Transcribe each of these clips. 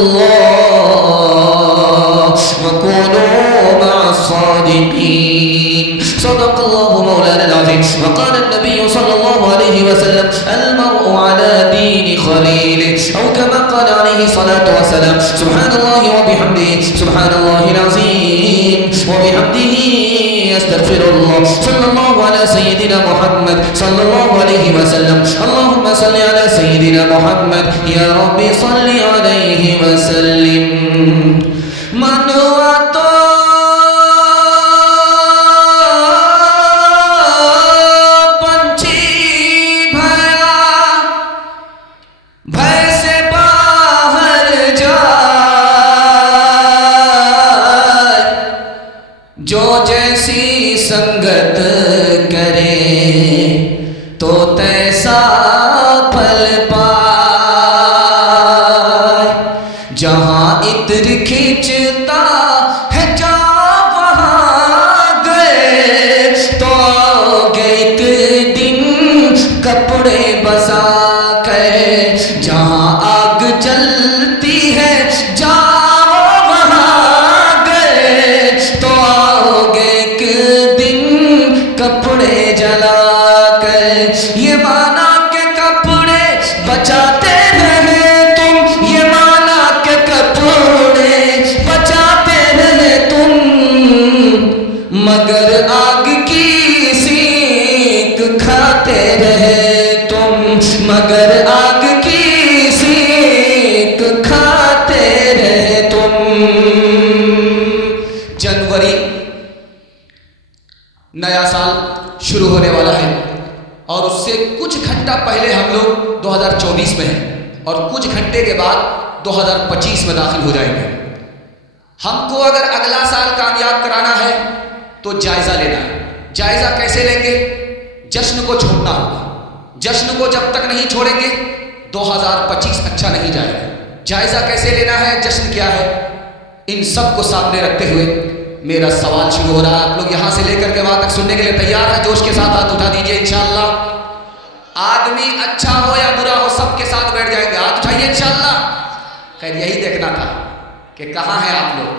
الله وكونوا مع الصادقين. صدق الله مولانا العظيم. وقال النبي صلى الله عليه وسلم المرء على دين خليله، أو كما قال عليه الصلاة والسلام. سبحان الله وبحمده سبحان الله العظيم وبحمده استغفر الله. صلى الله على سيدنا محمد صلى الله عليه وسلم. اللهم صل على سيدنا محمد يا رب صل عليه وسلم. منوا تو جو جیسی سنگت کرے تو تیسا پھل پائے. جہاں عطر کھینچتا ہے جا وہاں گئے تو گئے ایک دن کپڑے بسا کے. جہاں آگ جلتی ہے جا کپڑے جلا کر. یہ مانا کہ کپڑے بچاتے رہے تم، یہ مانا کہ کپڑے بچاتے رہے تم، مگر آگ کی سیک کھاتے رہے تم، مگر آگ کی سیک کھاتے رہے تم. جنوری نیا سال شروع ہونے والا ہے اور اس سے کچھ گھنٹہ پہلے ہم لوگ 2024 میں ہیں اور کچھ گھنٹے کے بعد 2025 میں داخل ہو جائیں گے. ہم کو اگر اگلا سال کامیاب کرانا ہے تو جائزہ لینا ہے. جائزہ کیسے لیں گے؟ جشن کو چھوڑنا ہوگا. جشن کو جب تک نہیں چھوڑیں گے 2025 اچھا نہیں جائے گا. جائزہ کیسے لینا ہے؟ جشن کیا ہے؟ ان سب کو سامنے رکھتے ہوئے میرا سوال شروع ہو رہا ہے. آپ لوگ یہاں سے لے کر کے وہاں تک سننے کے لیے تیار ہیں؟ جوش کے ساتھ ہاتھ اٹھا دیجئے انشاءاللہ. آدمی اچھا ہو یا برا ہو سب کے ساتھ بیٹھ جائیں گے. ہاتھ اٹھائیے انشاءاللہ. خیر یہی دیکھنا تھا کہ کہاں ہیں آپ لوگ،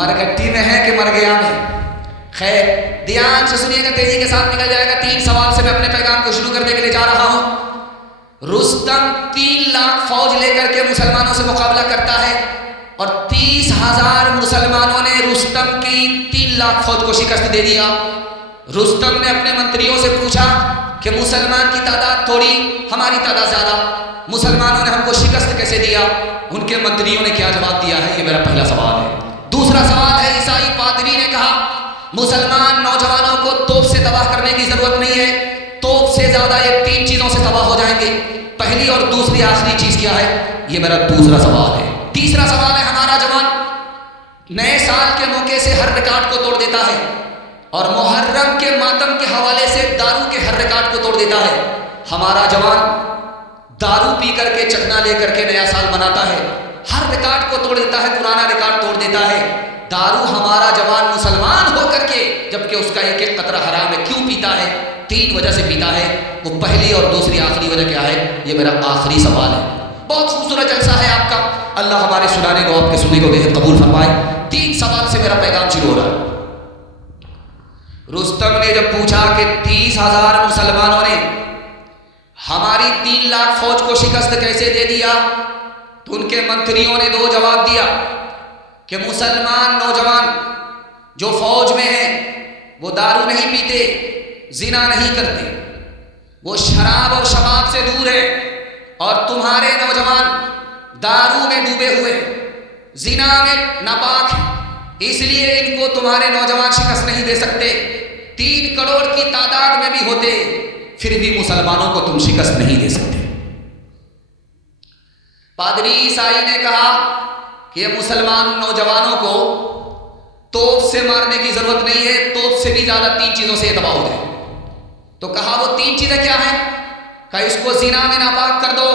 مرگٹی میں ہیں کہ مرگیا میں. خیر دھیان سے سنیے گا، تیزی کے ساتھ نکل جائے گا. 3 سوال سے میں اپنے پیغام کو شروع کرنے کے لیے جا رہا ہوں. رستم 3 لاکھ فوج لے کر کے مسلمانوں سے مقابلہ کرتا ہے اور 30,000 مسلمانوں نے رستم کی 3 لاکھ فوج کو شکست دے دیا. رستم نے اپنے منتریوں سے پوچھا کہ مسلمان کی تعداد تھوڑی، ہماری تعداد زیادہ، مسلمانوں نے ہم کو شکست کیسے دیا؟ ان کے منتریوں نے کیا جواب دیا ہے؟ یہ میرا پہلا سوال ہے. دوسرا سوال ہے، عیسائی پادری نے کہا مسلمان نوجوانوں کو توپ سے تباہ کرنے کی ضرورت نہیں ہے، توپ سے زیادہ یہ 3 چیزوں سے تباہ ہو جائیں گے. پہلی اور دوسری آخری چیز کیا ہے؟ یہ میرا دوسرا سوال ہے. تیسرا سوال ہے، ہمارا جوان نئے سال کے موقع سے ہر ریکارڈ کو توڑ دیتا ہے اور محرم کے ماتم کے حوالے سے دارو کے ہر ریکارڈ کو توڑ دیتا ہے. ہمارا جوان دارو پی کر کے چکنا لے کر کے نیا سال مناتا ہے، ہر ریکارڈ کو توڑ دیتا ہے، پرانا ریکارڈ توڑ دیتا ہے. دارو ہمارا جوان مسلمان ہو کر کے جبکہ اس کا ایک ایک قطرہ حرام ہے، کیوں پیتا ہے؟ 3 وجہ سے پیتا ہے. وہ پہلی اور دوسری آخری وجہ کیا ہے؟ یہ میرا آخری سوال ہے. بہت خوبصورت جلسہ ہے آپ کا، اللہ ہمارے سنانے کو آپ کے سننے کو بہت قبول فرمائے. 3 سوال سے میرا پیغام شروع ہو رہا ہے. رستم نے جب پوچھا کہ 30,000 مسلمانوں نے ہماری 3 لاکھ فوج کو شکست کیسے دے دیا، تو ان کے منتریوں نے 2 جواب دیا کہ مسلمان نوجوان جو فوج میں ہیں وہ دارو نہیں پیتے، زنا نہیں کرتے، وہ شراب اور شباب سے دور ہیں، اور تمہارے نوجوان دارو میں ڈوبے ہوئے، زنا میں ناپاک ہیں، اس لیے ان کو تمہارے نوجوان شکست نہیں دے سکتے. 3 کروڑ کی تعداد میں بھی ہوتے پھر بھی مسلمانوں کو تم شکست نہیں دے سکتے. پادری عیسائی نے کہا کہ یہ مسلمان نوجوانوں کو توپ سے مارنے کی ضرورت نہیں ہے، توپ سے بھی زیادہ 3 چیزوں سے تباہ ہو جائے. تو کہا وہ 3 چیزیں کیا ہیں؟ کہ اس کو زنا میں ناپاک کر دو،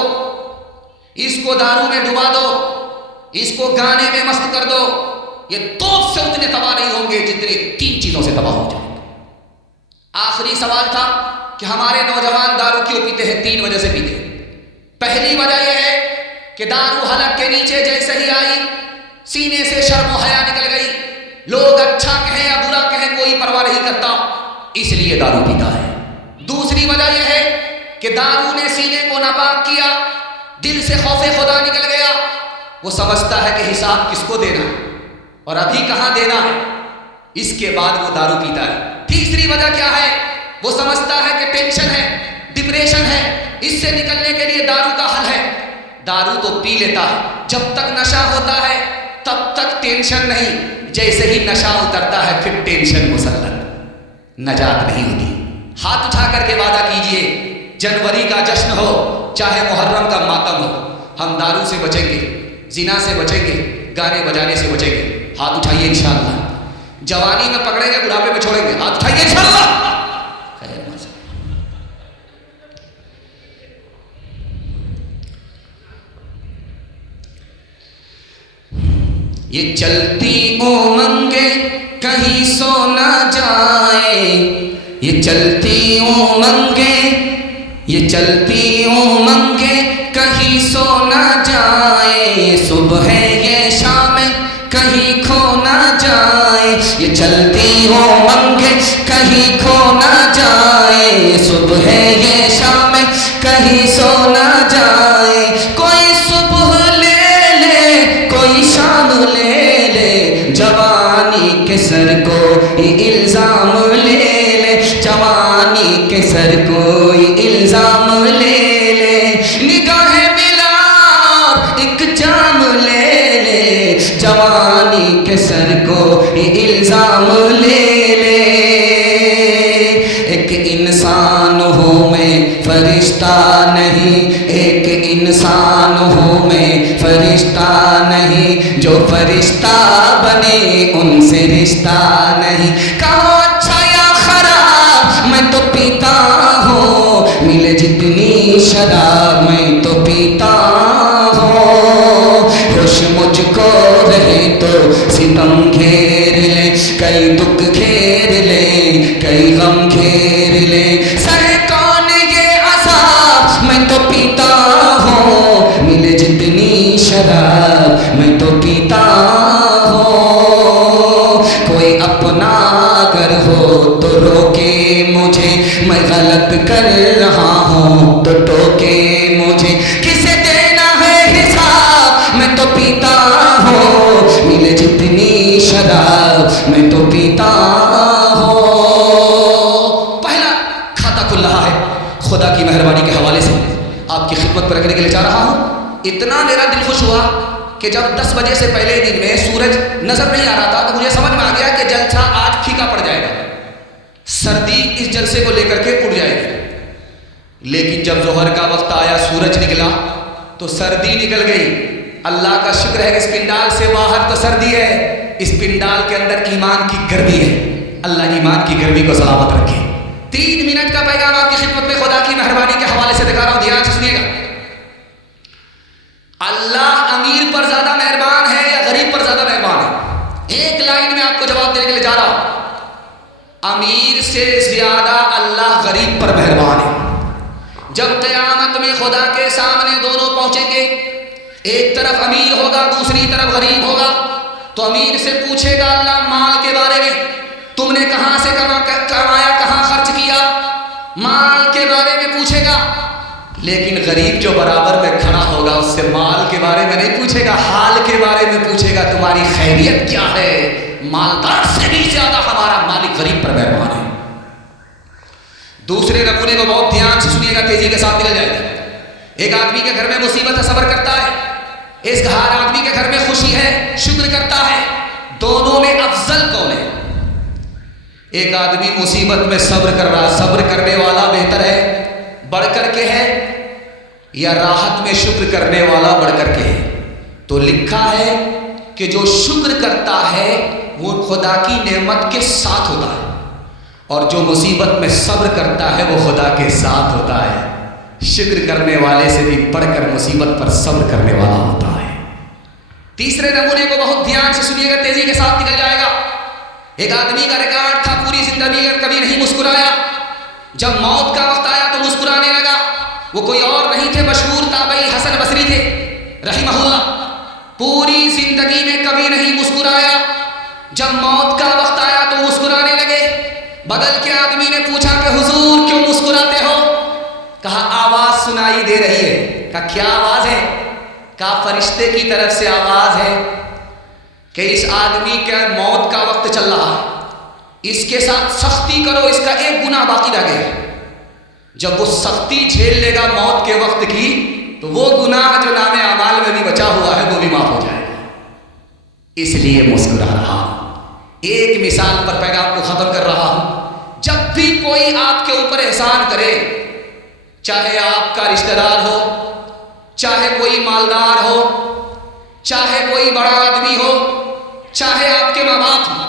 اس کو دارو میں ڈبا دو، اس کو گانے میں مست کر دو. یہ توپ سے اتنے تباہ نہیں ہوں گے جتنے 3 چیزوں سے تباہ ہو جائیں گے. آخری سوال تھا کہ ہمارے نوجوان دارو کیوں پیتے ہیں؟ 3 وجہ سے پیتے ہیں. پہلی وجہ یہ ہے کہ کہ دارو حلق کے نیچے جیسے ہی آئی سینے سے شرم و حیا نکل گئی. لوگ اچھا کہیں یا برا کہیں کوئی پرواہ نہیں کرتا، اس لیے دارو پیتا ہے. دوسری وجہ یہ ہے کہ دارو نے سینے کو ناپاک کیا، دل سے خوف خدا نکل گیا. وہ سمجھتا ہے کہ حساب کس کو دینا ہے اور ابھی کہاں دینا ہے، اس کے بعد وہ دارو پیتا ہے. تیسری وجہ کیا ہے؟ وہ سمجھتا ہے کہ ٹینشن ہے، ڈپریشن ہے، اس سے نکلنے کے لیے دارو کا حل ہے. دارو تو پی لیتا ہے، جب تک نشہ ہوتا ہے تب تک ٹینشن نہیں، جیسے ہی نشہ اترتا ہے پھر ٹینشن مسلط، نجات نہیں ہوتی. ہاتھ اٹھا کر کے وعدہ کیجئے، جنوری کا جشن ہو چاہے محرم کا ماتم ہو، ہم دارو سے بچیں گے، زنا سے بچیں گے، گانے بجانے سے بچیں گے. ہاتھ اٹھائیے انشاءاللہ. جوانی میں پکڑیں گے، بڑھاپے میں چھوڑیں گے. ہاتھ اٹھائیے انشاءاللہ. یہ چلتی امنگیں کہیں سو نہ جائے، یہ چلتی امنگیں، یہ چلتی امنگیں کہیں سو نہ جائے، صبح یہ شام کہیں کھو نہ جائے. یہ چلتی امنگیں کہیں کھو نہ جائے، صبح یہ شام کہیں سو نہ جائے. کوئی صبح لے لے کوئی شام لے لے، جوانی کے سر کو یہ الزام لے لے، جوانی کے سر کو یہ الزام لے لے. نگاہ ملا ایک جام لے لے، جوانی کے سر کو یہ الزام لے لے. ایک انسان ہوں میں فرشتہ نہیں، ایک انسان ہوں میں فرشتہ نہیں، جو فرشتہ بنے ان سے رشتہ نہیں. کہو اچھا یا خراب میں تو پیتا ہوں، ملے جتنی شراب میں تو پیتا ہوں. ہوش مجھ کو رہے تو ستم گھیر لے، کئی دکھ گھیر لے، کئی غم گھیر لے. سہے کون یہ عذاب میں تو پیتا ہوں، ملے جتنی شراب میں تو پیتا ہوں. کوئی اپنا اگر ہو تو روکے مجھے، میں غلط کر رہا ہوں تو ٹوکے مجھے. کسے دینا ہے حساب میں تو پیتا ہوں، ملے جتنی شراب میں تو پیتا ہوں. پہلا کھاتا کھل رہا ہے، خدا کی مہربانی کے حوالے سے آپ کی خدمت پر رکھنے کے لیے چاہ رہا ہوں. اتنا میرا دل خوش ہوا کہ جب 10 بجے سے پہلے دن میں سورج نظر نہیں آ رہا تھا تو مجھے سمجھ میں آ گیا کہ جلسہ آج پھیکا پڑ جائے گا، سردی اس جلسے کو لے کر کے اڑ جائے گی. لیکن جب ظہر کا وقت آیا، سورج نکلا تو سردی نکل گئی. اللہ کا شکر ہے کہ اس پنڈال سے باہر تو سردی ہے، اس پنڈال کے اندر ایمان کی گرمی ہے. اللہ ایمان کی گرمی کو سلامت رکھے. 3 منٹ کا پیغام آپ کی خدمت میں خدا کی مہربانی کے حوالے سے دکھا رہا ہوں، دھیان سے سنیے گا. اللہ امیر پر زیادہ مہربان ہے یا غریب پر زیادہ مہربان ہے؟ ایک لائن میں آپ کو جواب دینے کے لیے جا رہا ہوں. امیر سے زیادہ اللہ غریب پر مہربان ہے. جب قیامت میں خدا کے سامنے دونوں پہنچیں گے، ایک طرف امیر ہوگا دوسری طرف غریب ہوگا، تو امیر سے پوچھے گا اللہ مال کے بارے میں، تم نے کہاں سے کمایا، کہاں خرچ کیا، مال کے بارے میں پوچھے گا. لیکن غریب جو برابر میں کھڑا ہوگا اس سے مال کے بارے میں نہیں پوچھے گا، حال کے بارے میں پوچھے گا، تمہاری خیریت کیا ہے. مالدار سے بھی زیادہ ہمارا مالک غریب پر مہربان ہے. دوسرے نمونے کو بہت دھیان سے سنیے گا، تیزی کے ساتھ نکل جائے گا. ایک آدمی کے گھر میں مصیبت ہے، صبر کرتا ہے. اس ہر آدمی کے گھر میں خوشی ہے، شکر کرتا ہے. دونوں میں افضل کون ہے؟ ایک آدمی مصیبت میں صبر کر رہا، صبر کرنے والا بہتر ہے بڑھ کر کے ہے، یا راحت میں شکر کرنے والا بڑھ کر کے ہے؟ تو لکھا ہے کہ جو شکر کرتا ہے وہ خدا کی نعمت کے ساتھ ہوتا ہے، اور جو مصیبت میں صبر کرتا ہے وہ خدا کے ساتھ ہوتا ہے. شکر کرنے والے سے بھی بڑھ کر مصیبت پر صبر کرنے والا ہوتا ہے. تیسرے نمونے کو بہت دھیان سے سنیے گا، تیزی کے ساتھ نکل جائے گا. ایک آدمی کا ریکارڈ تھا پوری زندگی میں کبھی نہیں مسکرایا، جب موت کا وقت آیا تو مسکرانے لگا. وہ کوئی اور نہیں تھے، مشہور تابعی حسن بصری تھے. رحمہ پوری زندگی میں کبھی نہیں مسکرایا، جب موت کا وقت آیا تو مسکرانے لگے۔ بغل کے آدمی نے پوچھا کہ حضور کیوں مسکراتے ہو؟ کہا آواز سنائی دے رہی ہے۔ کہا کیا آواز ہے؟ کہا فرشتے کی طرف سے آواز ہے کہ اس آدمی کے موت کا وقت چل رہا ہے، اس کے ساتھ سختی کرو، اس کا ایک گناہ باقی رہ گیا۔ جب وہ سختی جھیل لے گا موت کے وقت کی تو وہ گناہ جو نام اعمال میں بھی بچا ہوا ہے وہ بھی معاف ہو جائے گا۔ اس لیے مسکرا رہا ہوں۔ ایک مثال پر پیغام کو ختم کر رہا ہوں۔ جب بھی کوئی آپ کے اوپر احسان کرے، چاہے آپ کا رشتہ دار ہو، چاہے کوئی مالدار ہو، چاہے کوئی بڑا آدمی ہو، چاہے آپ کے ماں باپ ہو،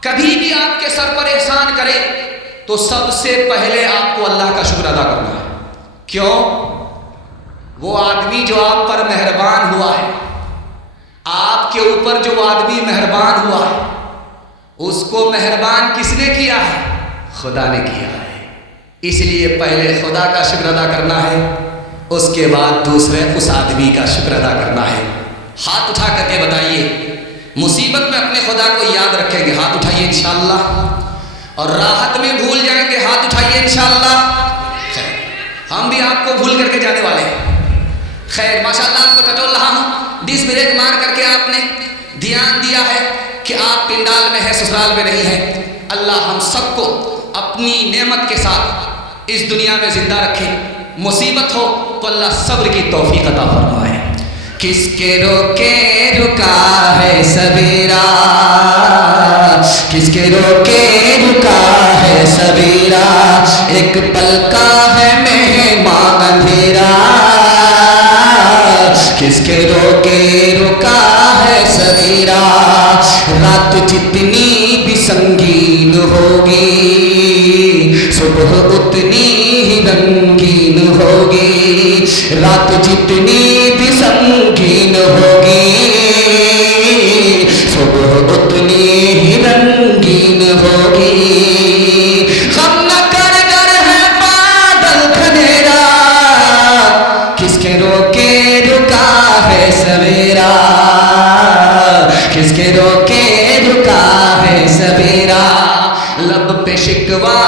کبھی بھی آپ کے سر پر احسان کرے تو سب سے پہلے آپ کو اللہ کا شکر ادا کرنا ہے۔ کیوں؟ وہ آدمی جو آپ پر مہربان ہوا ہے، آپ کے اوپر جو آدمی مہربان ہوا ہے، اس کو مہربان کس نے کیا ہے؟ خدا نے کیا ہے۔ اس لیے پہلے خدا کا شکر ادا کرنا ہے، اس کے بعد دوسرے اس آدمی کا شکر ادا کرنا ہے۔ ہاتھ اٹھا کر کے بتائیے، مصیبت میں اپنے خدا کو یاد رکھیں گے، ہاتھ اٹھائیے انشاءاللہ، اور راحت میں بھول جائیں گے، ہاتھ اٹھائیے انشاءاللہ۔ خیر، ہم بھی آپ کو بھول کر کے جانے والے ہیں۔ خیر ماشاءاللہ، آپ کو ٹٹول رہا ہوں، 20 بریک مار کر کے آپ نے دھیان دیا ہے کہ آپ پنڈال میں ہیں، سسرال میں نہیں ہیں۔ اللہ ہم سب کو اپنی نعمت کے ساتھ اس دنیا میں زندہ رکھے، مصیبت ہو تو اللہ صبر کی توفیق عطا فرمائے۔ کس کے روکے رکا ہے سویرا، کس کے روکے رکا ہے سویرا، ایک پل کا ہے مہمان اندھیرا، کس کے روکے رکا ہے سویرا، رات جتنی بھی سنگین ہوگی صبح اتنی ہی رنگین ہوگی، رات جتنی بھی سنگین ہوگی صبح اتنی ہی رنگین ہوگی، غم نہ کر گر ہے بادل گھنیرا، کس کے روکے رکا ہے سویرا، کس کے روکے رکا ہے سویرا، لب پہ شکوہ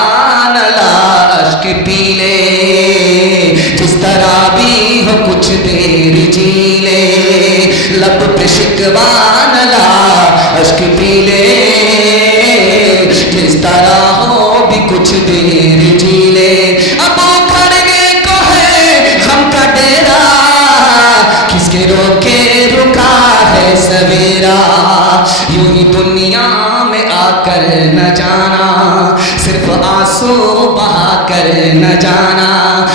نہ لا اشک پی لے، جس طرح بھی ہو کچھ دیر جی لے، لب پہ شکوہ نہ لا اشک پی لے، جس طرح ہو بھی کچھ دیر جی لے، اب کھڑنے کو ہے غم کا ڈیرا، کس کے روکے رکا ہے سویرا، یوں ہی دنیا میں آ کر نہ جانا، صرف آنسو بہا کر نہ جانا،